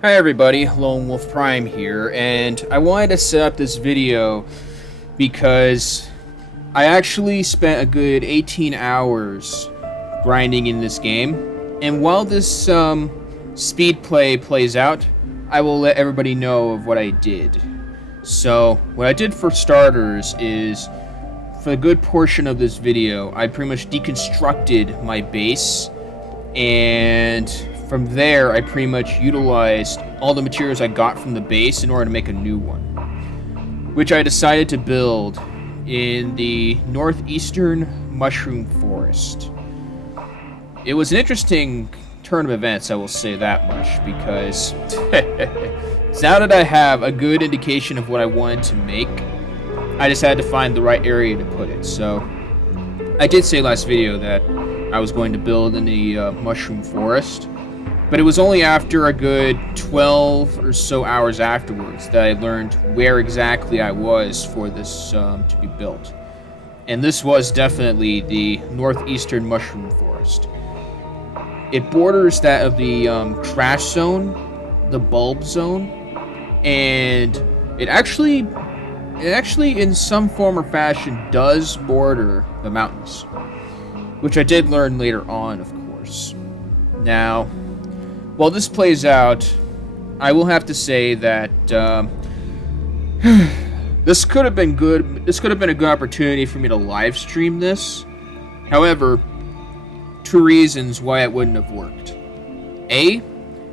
Hi everybody, Lone Wolf Prime here, and I wanted to set up this video because I actually spent a good 18 hours grinding in this game, and while this speed play plays out, I will let everybody know of what I did. So, what I did for starters is, for a good portion of this video, I pretty much deconstructed my base, and from there, I pretty much utilized all the materials I got from the base in order to make a new one, which I decided to build in the northeastern mushroom forest. It was an interesting turn of events, I will say that much, because now that I have a good indication of what I wanted to make, I just had to find the right area to put it. So, I did say last video that I was going to build in the mushroom forest, but it was only after a good 12 or so hours afterwards that I learned where exactly I was for this to be built. And this was definitely the northeastern mushroom forest. It borders that of the crash zone, the bulb zone, and it actually in some form or fashion does border the mountains, which I did learn later on, of course. Now, while this plays out, I will have to say that this could have been good. This could have been a good opportunity for me to live stream this. However, two reasons why it wouldn't have worked. A,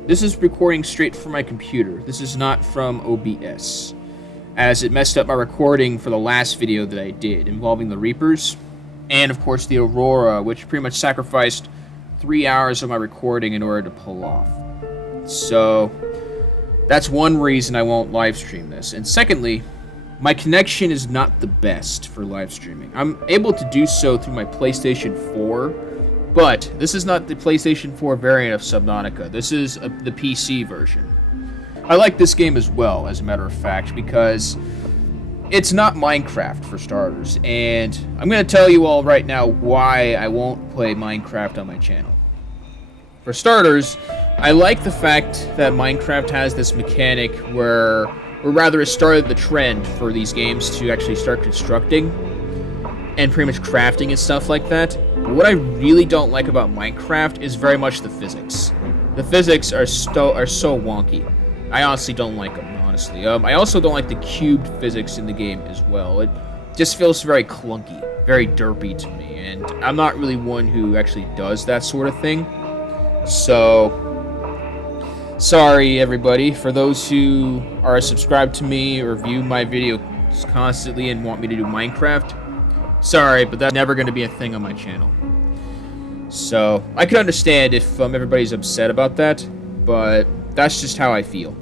this is recording straight from my computer. This is not from OBS, as it messed up my recording for the last video that I did involving the Reapers, and of course the Aurora, which pretty much sacrificed 3 hours of my recording in order to pull off. So that's one reason I won't live stream this. And secondly, my connection is not the best for live streaming. I'm able to do so through my PlayStation 4, but this is not the PlayStation 4 variant of Subnautica. This is the PC version. I like this game as well, as a matter of fact, because it's not Minecraft, for starters, and I'm going to tell you all right now why I won't play Minecraft on my channel. For starters, I like the fact that Minecraft has this mechanic where, or rather it started the trend for these games to actually start constructing and pretty much crafting and stuff like that. But what I really don't like about Minecraft is very much the physics. The physics are so wonky. I honestly don't like them, honestly. I also don't like the cubed physics in the game as well. It just feels very clunky, very derpy to me, and I'm not really one who actually does that sort of thing. So, sorry everybody, for those who are subscribed to me or view my videos constantly and want me to do Minecraft. Sorry, but that's never going to be a thing on my channel. So, I can understand if everybody's upset about that, but that's just how I feel,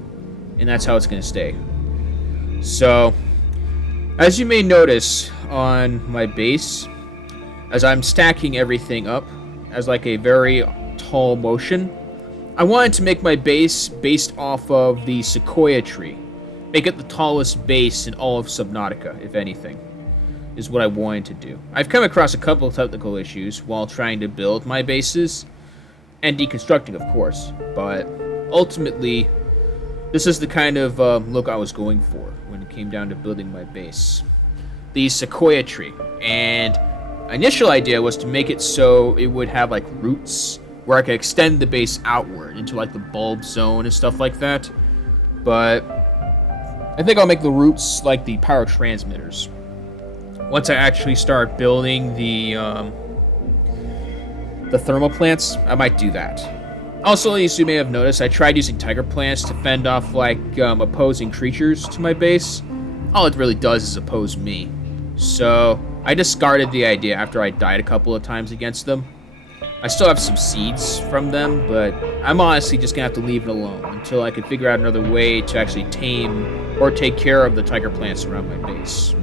and that's how it's going to stay. So, as you may notice on my base, as I'm stacking everything up as like a very tall motion, I wanted to make my base based off of the sequoia tree. Make it the tallest base in all of Subnautica, if anything, is what I wanted to do. I've come across a couple of technical issues while trying to build my bases, and deconstructing, of course, but ultimately, this is the kind of look I was going for when it came down to building my base. The sequoia tree. And initial idea was to make it so it would have like roots where I could extend the base outward into like the bulb zone and stuff like that. But I think I'll make the roots like the power transmitters. Once I actually start building the thermal plants, I might do that. Also, as you may have noticed, I tried using tiger plants to fend off, like, opposing creatures to my base. All it really does is oppose me. So, I discarded the idea after I died a couple of times against them. I still have some seeds from them, but I'm honestly just gonna have to leave it alone until I can figure out another way to actually tame or take care of the tiger plants around my base.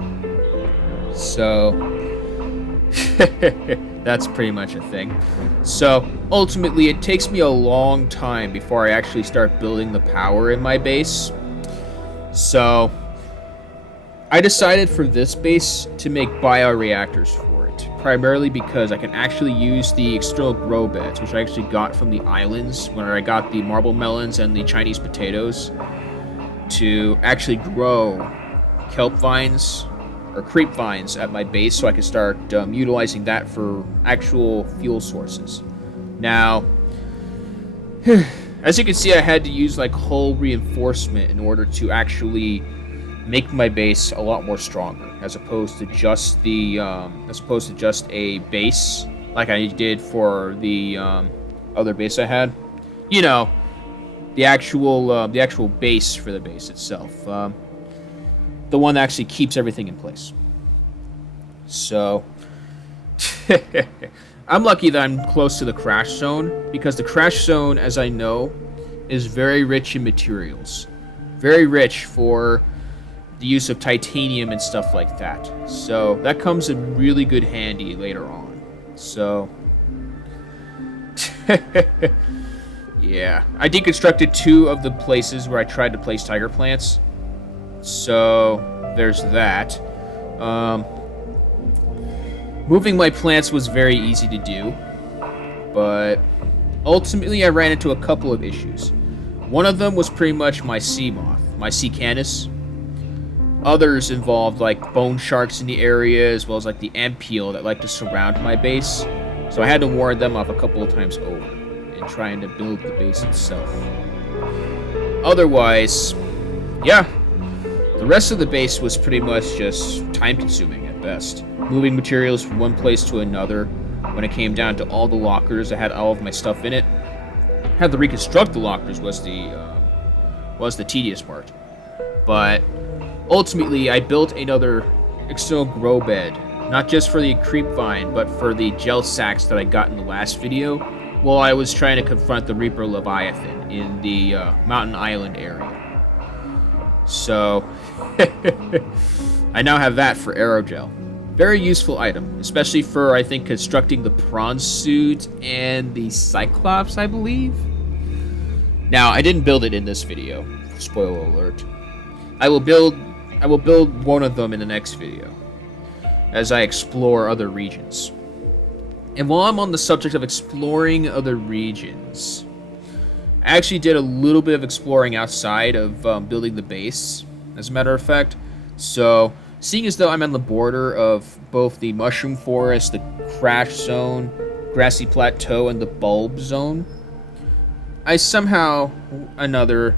So, that's pretty much a thing. So, ultimately, it takes me a long time before I actually start building the power in my base. So, I decided for this base to make bioreactors for it, primarily because I can actually use the external grow beds, which I actually got from the islands when I got the marble melons and the Chinese potatoes, to actually grow kelp vines or creep vines at my base, so I can start utilizing that for actual fuel sources. Now, as you can see, I had to use like hull reinforcement in order to actually make my base a lot more stronger, as opposed to just a base like I did for the other base I had. You know, the actual base for the base itself. The one that actually keeps everything in place. So, I'm lucky that I'm close to the crash zone, because the crash zone, as I know, is very rich in materials. Very rich for the use of titanium and stuff like that. So, that comes in really good handy later on. So, yeah. I deconstructed 2 of the places where I tried to place tiger plants. So, there's that. Moving my plants was very easy to do, but ultimately I ran into a couple of issues. One of them was pretty much my sea moth, my sea canis. Others involved like bone sharks in the area, as well as like the ampheel that like to surround my base. So I had to ward them off a couple of times over in trying to build the base itself. Otherwise, yeah, the rest of the base was pretty much just time-consuming at best. Moving materials from one place to another. When it came down to all the lockers that had all of my stuff in it, had to reconstruct the lockers was the tedious part. But ultimately, I built another external grow bed, not just for the creep vine, but for the gel sacks that I got in the last video, while I was trying to confront the Reaper Leviathan in the Mountain Island area. So, I now have that for aerogel. Very useful item, especially for, I think, constructing the prawn suit and the Cyclops, I believe. Now, I didn't build it in this video. Spoiler alert. I will build one of them in the next video, as I explore other regions. And while I'm on the subject of exploring other regions, I actually did a little bit of exploring outside of building the base, as a matter of fact. So, seeing as though I'm on the border of both the mushroom forest, the crash zone, grassy plateau, and the bulb zone, I somehow found other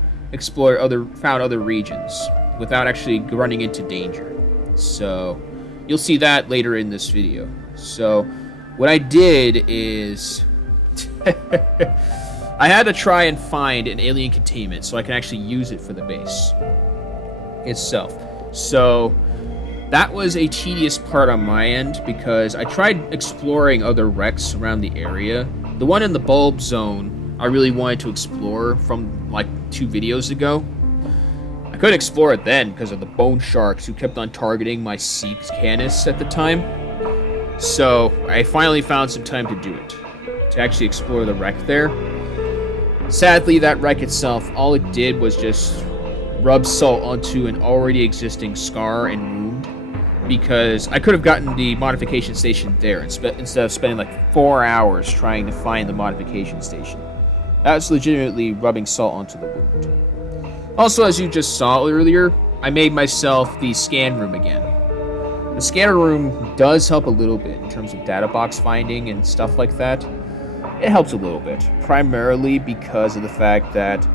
regions without actually running into danger. So, you'll see that later in this video. So, what I did is I had to try and find an alien containment so I can actually use it for the base itself. So that was a tedious part on my end, because I tried exploring other wrecks around the area. The one in the bulb zone I really wanted to explore from like 2 videos ago. I couldn't explore it then because of the bone sharks who kept on targeting my sea canis at the time. So I finally found some time to do it, to actually explore the wreck there. Sadly, that wreck itself, all it did was just rub salt onto an already existing scar and wound, because I could have gotten the modification station there instead of spending like 4 hours trying to find the modification station. That was legitimately rubbing salt onto the wound. Also, as you just saw earlier, I made myself the scan room again. The scanner room does help a little bit in terms of data box finding and stuff like that. It helps a little bit, primarily because of the fact that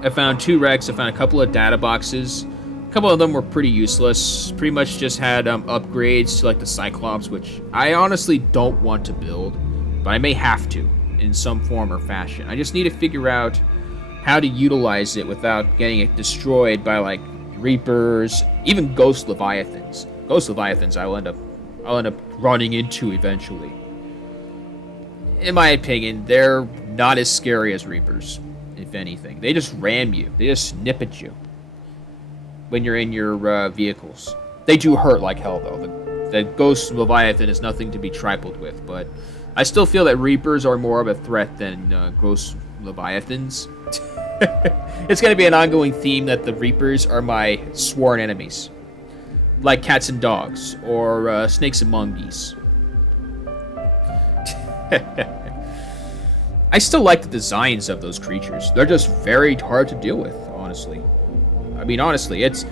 I found 2 wrecks, I found a couple of data boxes. A couple of them were pretty useless, pretty much just had upgrades to like the Cyclops, which I honestly don't want to build, but I may have to in some form or fashion. I just need to figure out how to utilize it without getting it destroyed by like Reapers, even Ghost Leviathans. Ghost Leviathans I'll end up running into eventually. In my opinion, they're not as scary as Reapers, if anything. They just ram you. They just snip at you when you're in your vehicles. They do hurt like hell, though. The Ghost Leviathan is nothing to be trifled with, but I still feel that Reapers are more of a threat than Ghost Leviathans. It's going to be an ongoing theme that the Reapers are my sworn enemies. like cats and dogs, or snakes and monkeys. I still like the designs of those creatures. They're just very hard to deal with, honestly. I mean, honestly, it's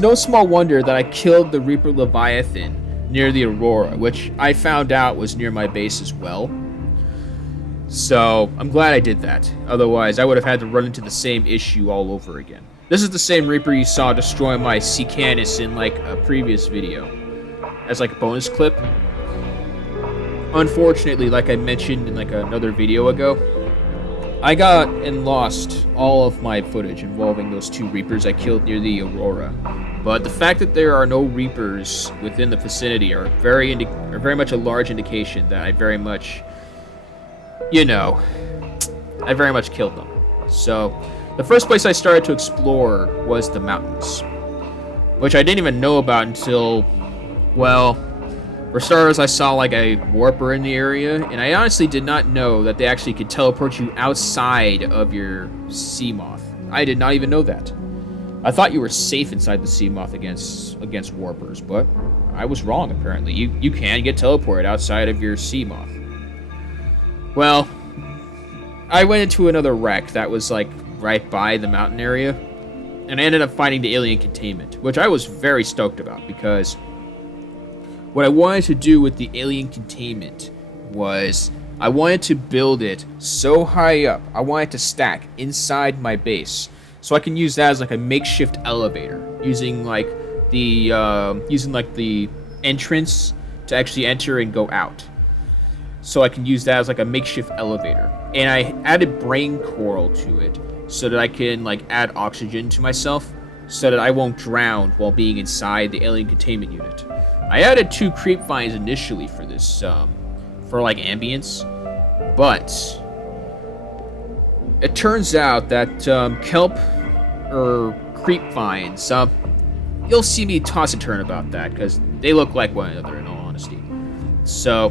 no small wonder that I killed the Reaper Leviathan near the Aurora, which I found out was near my base as well. So, I'm glad I did that. Otherwise, I would have had to run into the same issue all over again. This is the same Reaper you saw destroy my Sea Canis in, like, a previous video. As, like, a bonus clip. Unfortunately, like I mentioned in, like, another video ago, I got and lost all of my footage involving those two Reapers I killed near the Aurora. But the fact that there are no Reapers within the vicinity are very much a large indication that I very much, you know, I very much killed them. So, the first place I started to explore was the mountains, which I didn't even know about until, well, for starters, I saw like a warper in the area, and I honestly did not know that they actually could teleport you outside of your Seamoth. I did not even know that. I thought you were safe inside the Seamoth against warpers, but I was wrong apparently. You can get teleported outside of your Seamoth. Well, I went into another wreck that was like right by the mountain area, and I ended up finding the alien containment, which I was very stoked about because what I wanted to do with the alien containment was I wanted to build it so high up. I wanted to stack inside my base so I can use that as like a makeshift elevator, using like the entrance to actually enter and go out. So I can use that as like a makeshift elevator. And I added brain coral to it so that I can like add oxygen to myself so that I won't drown while being inside the alien containment unit. I added 2 creep vines initially for this, for like ambience, but it turns out that kelp or creep vines, you'll see me toss a turn about that because they look like one another in all honesty. So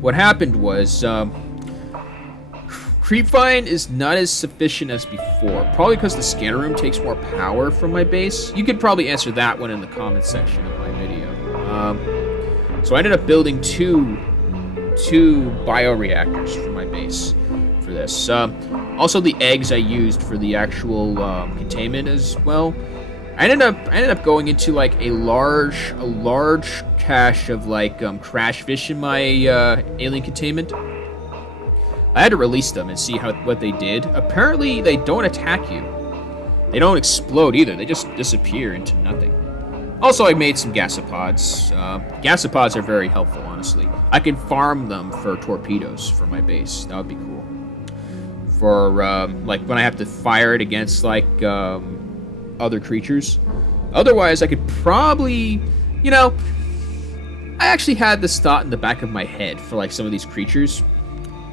what happened was Creepvine is not as sufficient as before, probably because the scanner room takes more power from my base. You could probably answer that one in the comment section of my video. So I ended up building two bioreactors for my base for this. Also, the eggs I used for the actual containment as well. I ended up going into like a large cache of like crash fish in my alien containment. I had to release them and see what they did. Apparently, they don't attack you. They don't explode either. They just disappear into nothing. Also, I made some gasopods. Gasopods are very helpful, honestly. I can farm them for torpedoes for my base. That would be cool. For, like, when I have to fire it against, like, other creatures. Otherwise, I could probably, you know, I actually had this thought in the back of my head for, like, some of these creatures.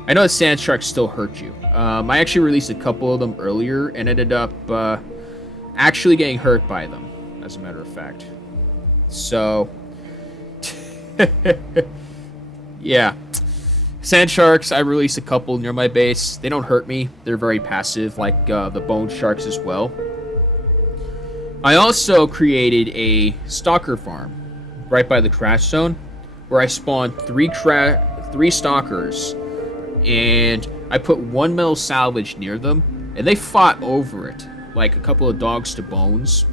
I know that sand sharks still hurt you. I actually released a couple of them earlier and ended up actually getting hurt by them, as a matter of fact. So, yeah. Sand sharks, I released a couple near my base. They don't hurt me. They're very passive, like the bone sharks as well. I also created a stalker farm right by the crash zone where I spawned three stalkers, and I put 1 metal salvage near them, and they fought over it, like a couple of dogs to bones,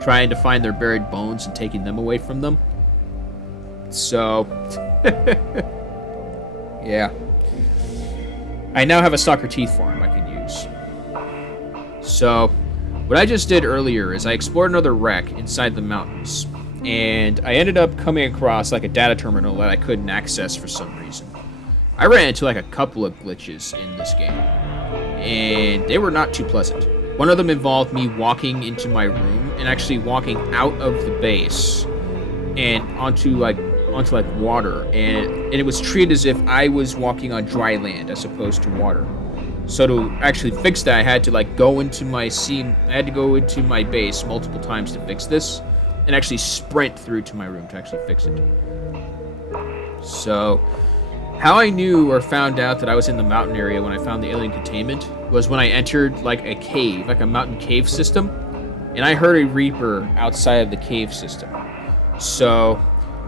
trying to find their buried bones and taking them away from them. So, yeah. I now have a stalker teeth farm I can use. So, what I just did earlier is I explored another wreck inside the mountains, and I ended up coming across like a data terminal that I couldn't access for some reason. I ran into like a couple of glitches in this game, and they were not too pleasant. One of them involved me walking into my room and actually walking out of the base and onto water, and it was treated as if I was walking on dry land as opposed to water. So to actually fix that, I had to go into my base multiple times to fix this, and actually sprint through to my room to actually fix it. So, how I knew or found out that I was in the mountain area when I found the alien containment was when I entered like a cave, like a mountain cave system, and I heard a Reaper outside of the cave system. So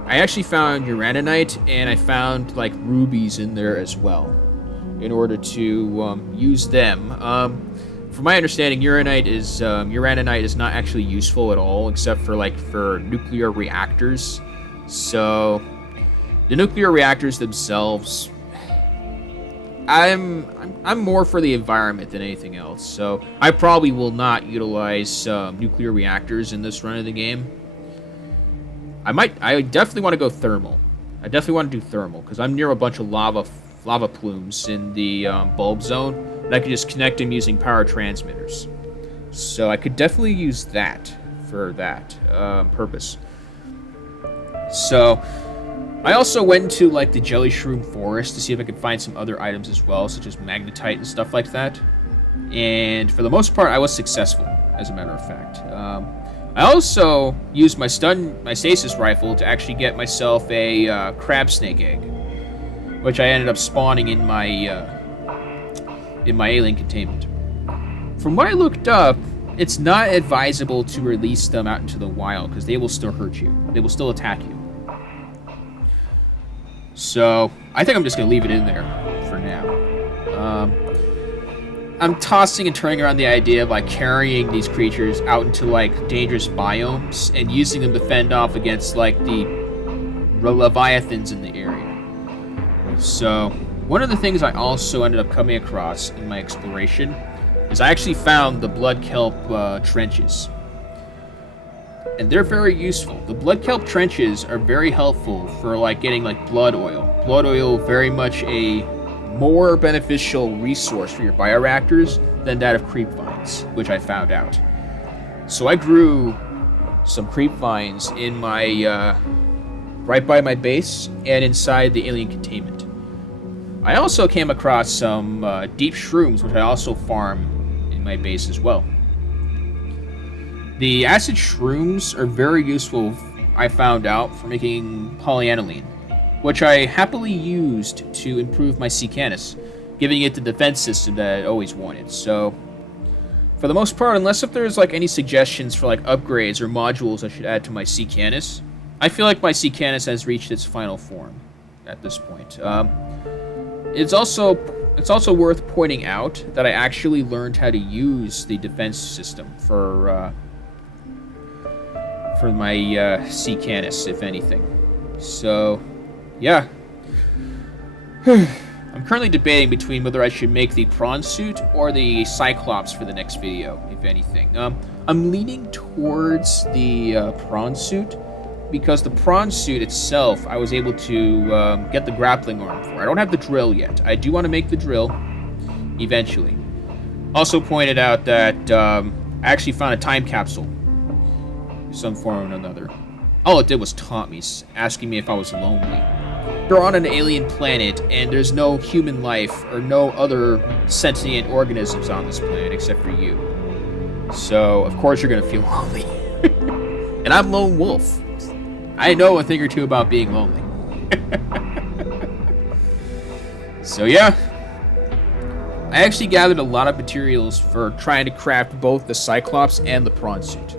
I actually found uraninite, and I found like rubies in there as well, in order to use them. From my understanding, uraninite is not actually useful at all, except for nuclear reactors. So the nuclear reactors themselves, I'm more for the environment than anything else. So I probably will not utilize nuclear reactors in this run of the game. I definitely want to go thermal. I definitely want to do thermal because I'm near a bunch of lava plumes in the bulb zone, and I could just connect them using power transmitters. So I could definitely use that for that purpose. So I also went into like the jelly shroom forest to see if I could find some other items as well, such as magnetite and stuff like that. And for the most part, I was successful, as a matter of fact. I also used my stasis rifle to actually get myself a crab snake egg, which I ended up spawning in my alien containment. From what I looked up, it's not advisable to release them out into the wild because they will still hurt you. They will still attack you. So I think I'm just gonna leave it in there for now. I'm tossing and turning around the idea of like carrying these creatures out into like dangerous biomes and using them to fend off against like the leviathans in the area. So one of the things I also ended up coming across in my exploration is I actually found the blood kelp trenches. And they're very useful. The blood kelp trenches are very helpful for like getting like blood oil. Blood oil, very much a more beneficial resource for your bioreactors than that of creep vines, which I found out. So I grew some creep vines in my right by my base and inside the alien containment. I also came across some deep shrooms, which I also farm in my base as well. The acid shrooms are very useful, I found out, for making polyaniline, which I happily used to improve my sea canis, giving it the defense system that I always wanted. So, for the most part, unless if there's like any suggestions for like upgrades or modules I should add to my sea canis, I feel like my sea canis has reached its final form at this point. It's also worth pointing out that I actually learned how to use the defense system for my sea canis, if anything. So, yeah. I'm currently debating between whether I should make the prawn suit or the cyclops for the next video, if anything. I'm leaning towards the prawn suit because the prawn suit itself, I was able to get the grappling arm for. I don't have the drill yet. I do want to make the drill eventually. Also pointed out that I actually found a time capsule, some form or another. All it did was taunt me, asking me if I was lonely. You're on an alien planet, and there's no human life or no other sentient organisms on this planet except for you. So, of course, you're gonna feel lonely. And I'm lone wolf. I know a thing or two about being lonely. So, yeah. I actually gathered a lot of materials for trying to craft both the Cyclops and the prawn suit.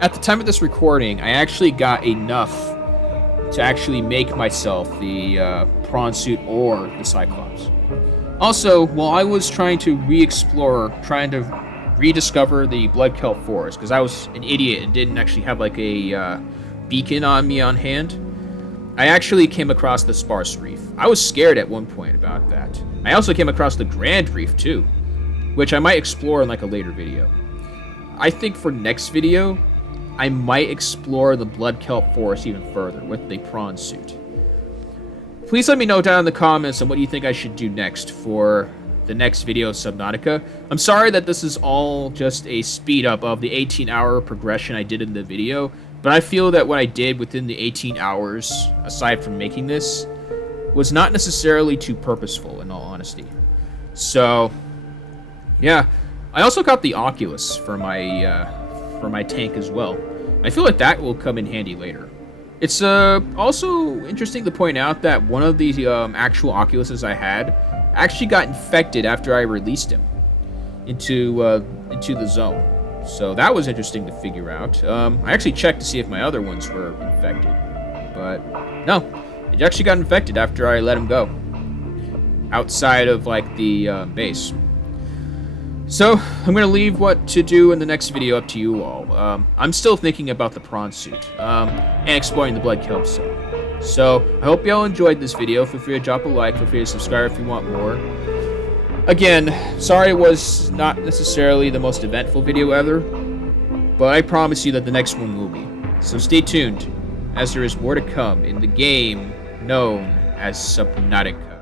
At the time of this recording, I actually got enough to actually make myself the prawn suit or the Cyclops. Also, while I was trying to trying to rediscover the blood kelp forest, because I was an idiot and didn't actually have like a beacon on me on hand, I actually came across the sparse reef. I was scared at one point about that. I also came across the grand reef too, which I might explore in like a later video. I think for next video, I might explore the blood kelp forest even further with the prawn suit. Please let me know down in the comments on what you think I should do next for the next video of Subnautica. I'm sorry that this is all just a speed up of the 18-hour progression I did in the video, but I feel that what I did within the 18 hours, aside from making this, was not necessarily too purposeful, in all honesty. So, yeah. I also got the Oculus for my tank as well. I feel like that will come in handy later. It's also interesting to point out that one of the actual Oculuses I had actually got infected after I released him into the zone. So that was interesting to figure out. I actually checked to see if my other ones were infected, but no, it actually got infected after I let him go outside of like the base. So I'm gonna leave what to do in the next video up to you all. I'm still thinking about the prawn suit and exploring the blood kelp zone. So I hope you all enjoyed this video. Feel free to drop a like. Feel free to subscribe if you want more. Again, sorry it was not necessarily the most eventful video ever, but I promise you that the next one will be. So stay tuned, as there is more to come in the game known as Subnautica.